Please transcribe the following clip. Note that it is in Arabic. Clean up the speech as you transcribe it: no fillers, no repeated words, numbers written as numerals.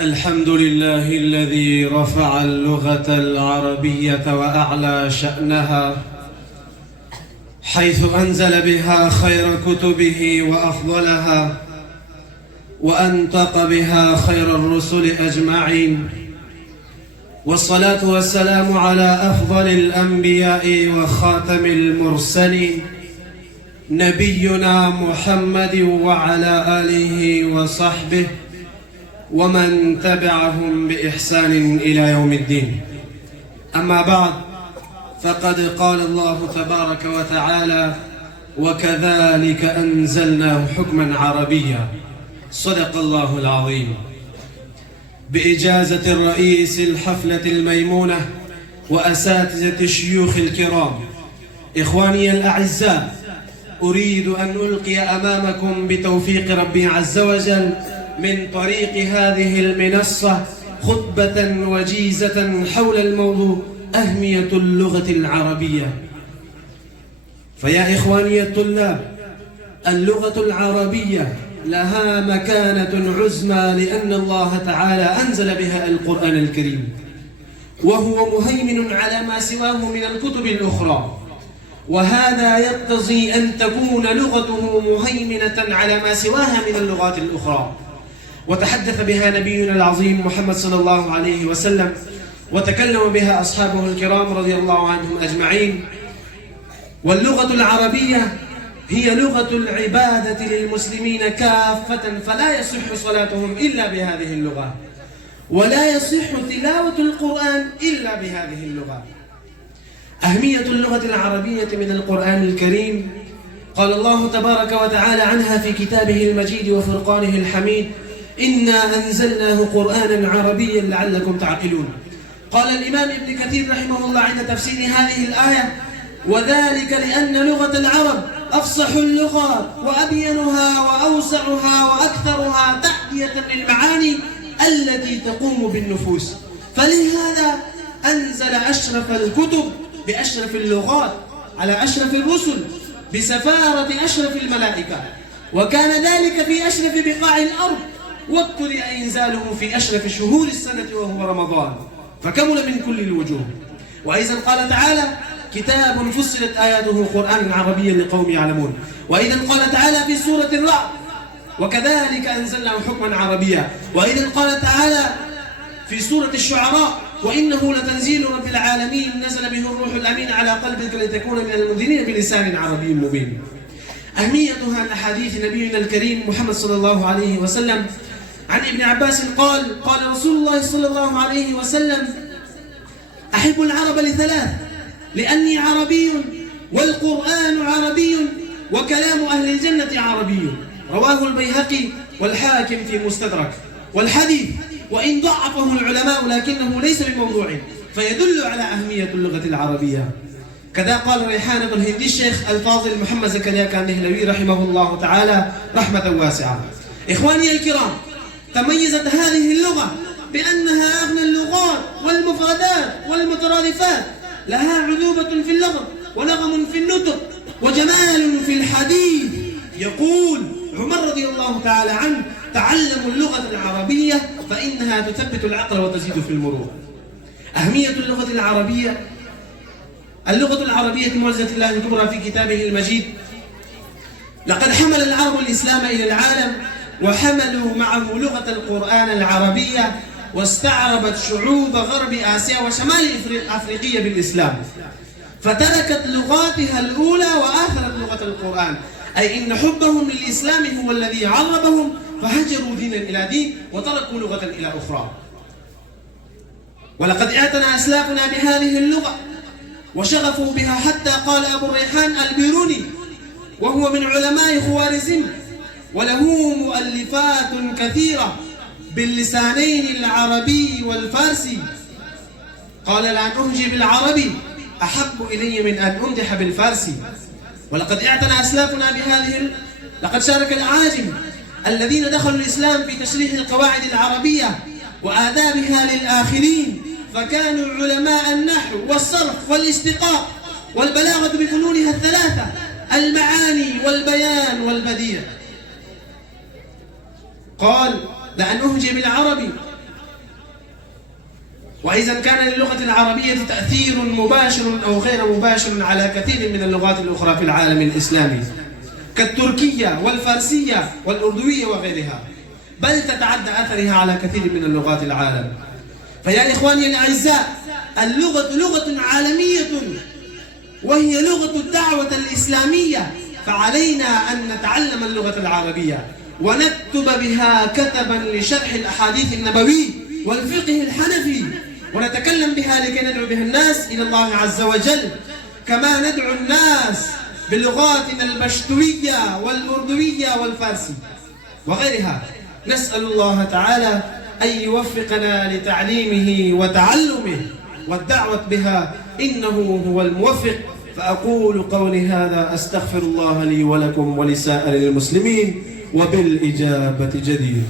الحمد لله الذي رفع اللغة العربية وأعلى شأنها، حيث أنزل بها خير كتبه وأفضلها، وأنطق بها خير الرسل أجمعين. والصلاة والسلام على أفضل الأنبياء وخاتم المرسلين، نبينا محمد وعلى آله وصحبه ومن تبعهم بإحسان إلى يوم الدين. أما بعد، فقد قال الله تبارك وتعالى: وكذلك أنزلناه حكما عربيا. صدق الله العظيم. بإجازة الرئيس الحفلة الميمونة وأساتذة الشيوخ الكرام، إخواني الأعزاء، أريد أن ألقي أمامكم بتوفيق ربي عز وجل من طريق هذه المنصة خطبة وجيزة حول الموضوع أهمية اللغة العربية. فيا إخواني الطلاب، اللغة العربية لها مكانة عظمى، لأن الله تعالى أنزل بها القرآن الكريم، وهو مهيمن على ما سواه من الكتب الأخرى، وهذا يقتضي أن تكون لغته مهيمنة على ما سواها من اللغات الأخرى. وتحدث بها نبينا العظيم محمد صلى الله عليه وسلم، وتكلم بها أصحابه الكرام رضي الله عنهم أجمعين. واللغة العربية هي لغة العبادة للمسلمين كافة، فلا يصح صلاتهم إلا بهذه اللغة، ولا يصح تلاوة القرآن إلا بهذه اللغة. أهمية اللغة العربية من القرآن الكريم، قال الله تبارك وتعالى عنها في كتابه المجيد وفرقانه الحميد: إنا أنزلناه قرآنا عربيا لعلكم تعقلون. قال الإمام ابن كثير رحمه الله عند تفسير هذه الآية: وذلك لأن لغة العرب أفصح اللغات وأبينها وأوسعها وأكثرها تأدية للمعاني التي تقوم بالنفوس، فلهذا أنزل أشرف الكتب بأشرف اللغات على أشرف الرسل بسفارة أشرف الملائكة، وكان ذلك في أشرف بقاع الأرض، وابتدأ إنزاله في أشرف شهور السنة وهو رمضان، فكمل من كل الوجوه. وأيضا قال تعالى: كتاب فصلت آياته قرآنا عربيا لقوم يعلمون. وأيضا قال تعالى في سورة الرعد: وكذلك أنزلناه حكما عربيا. وأيضا قال تعالى في سورة الشعراء: وإنه لتنزيل رب العالمين نزل به الروح الأمين على قلبك لتكون من المنذرين بلسان عربي مبين. أهميتها من حديث نبينا الكريم محمد صلى الله عليه وسلم عن ابن عباس قال: قال رسول الله صلى الله عليه وسلم: أحب العرب لثلاث: لأني عربي، والقرآن عربي، وكلام أهل الجنة عربي. رواه البيهقي والحاكم في مستدرك. والحديث وإن ضعفه العلماء لكنه ليس بموضوع، فيدل على أهمية اللغة العربية. كذا قال ريحانة الهندي الشيخ الفاضل محمد زكريا كاندهلوي رحمه الله تعالى رحمة واسعة. إخواني الكرام، تميزت هذه اللغة بأنها أغنى اللغات والمفردات والمترادفات، لها عذوبة في اللغة ونغم في النطق وجمال في الحديث. يقول عمر رضي الله تعالى عنه: تعلموا اللغة العربية فإنها تثبت العقل وتزيد في المروءة. أهمية اللغة العربية. اللغة العربية معجزة الله الكبرى في كتابه المجيد: لقد حمل العرب الإسلام إلى العالم، وحملوا معه لغة القرآن العربية، واستعربت شعوب غرب آسيا وشمال أفريقيا بالإسلام، فتركت لغاتها الأولى وآثرت لغة القرآن، أي إن حبهم للإسلام هو الذي عربهم، فهجروا دينا إلى دين وتركوا لغة إلى أخرى. ولقد اعتنى أسلافنا بهذه اللغة وشغفوا بها، حتى قال أبو الريحان البيروني وهو من علماء خوارزم، وله مؤلفات كثيرة باللسانين العربي والفارسي، قال: لأن أهجي بالعربي أحب إلي من أن أمدح بالفارسي. ولقد اعتنى أسلافنا بهذه لقد شارك الأعاجم الذين دخلوا الإسلام في تشريح القواعد العربية وآدابها للآخرين، فكانوا علماء النحو والصرف والاشتقاق والبلاغة بفنونها الثلاثة: المعاني والبيان والبديع. قال: لأن أهجي بالعربي وإذا كان للغة العربية تأثير مباشر أو غير مباشر على كثير من اللغات الأخرى في العالم الإسلامي كالتركية والفارسية والأردوية وغيرها، بل تتعدى أثرها على كثير من اللغات العالم. فيا إخواني الأعزاء، اللغة لغة عالمية وهي لغة الدعوة الإسلامية، فعلينا أن نتعلم اللغة العربية ونكتب بها كتبا لشرح الأحاديث النبوي والفقه الحنفي، ونتكلم بها لكي ندعو بها الناس إلى الله عز وجل، كما ندعو الناس بلغاتنا البشتوية والأردوية والفارسي وغيرها. نسأل الله تعالى أن يوفقنا لتعليمه وتعلمه والدعوة بها، إنه هو الموفق. فأقول قولي هذا، أستغفر الله لي ولكم ولسائر المسلمين، وبالإجابة جدير.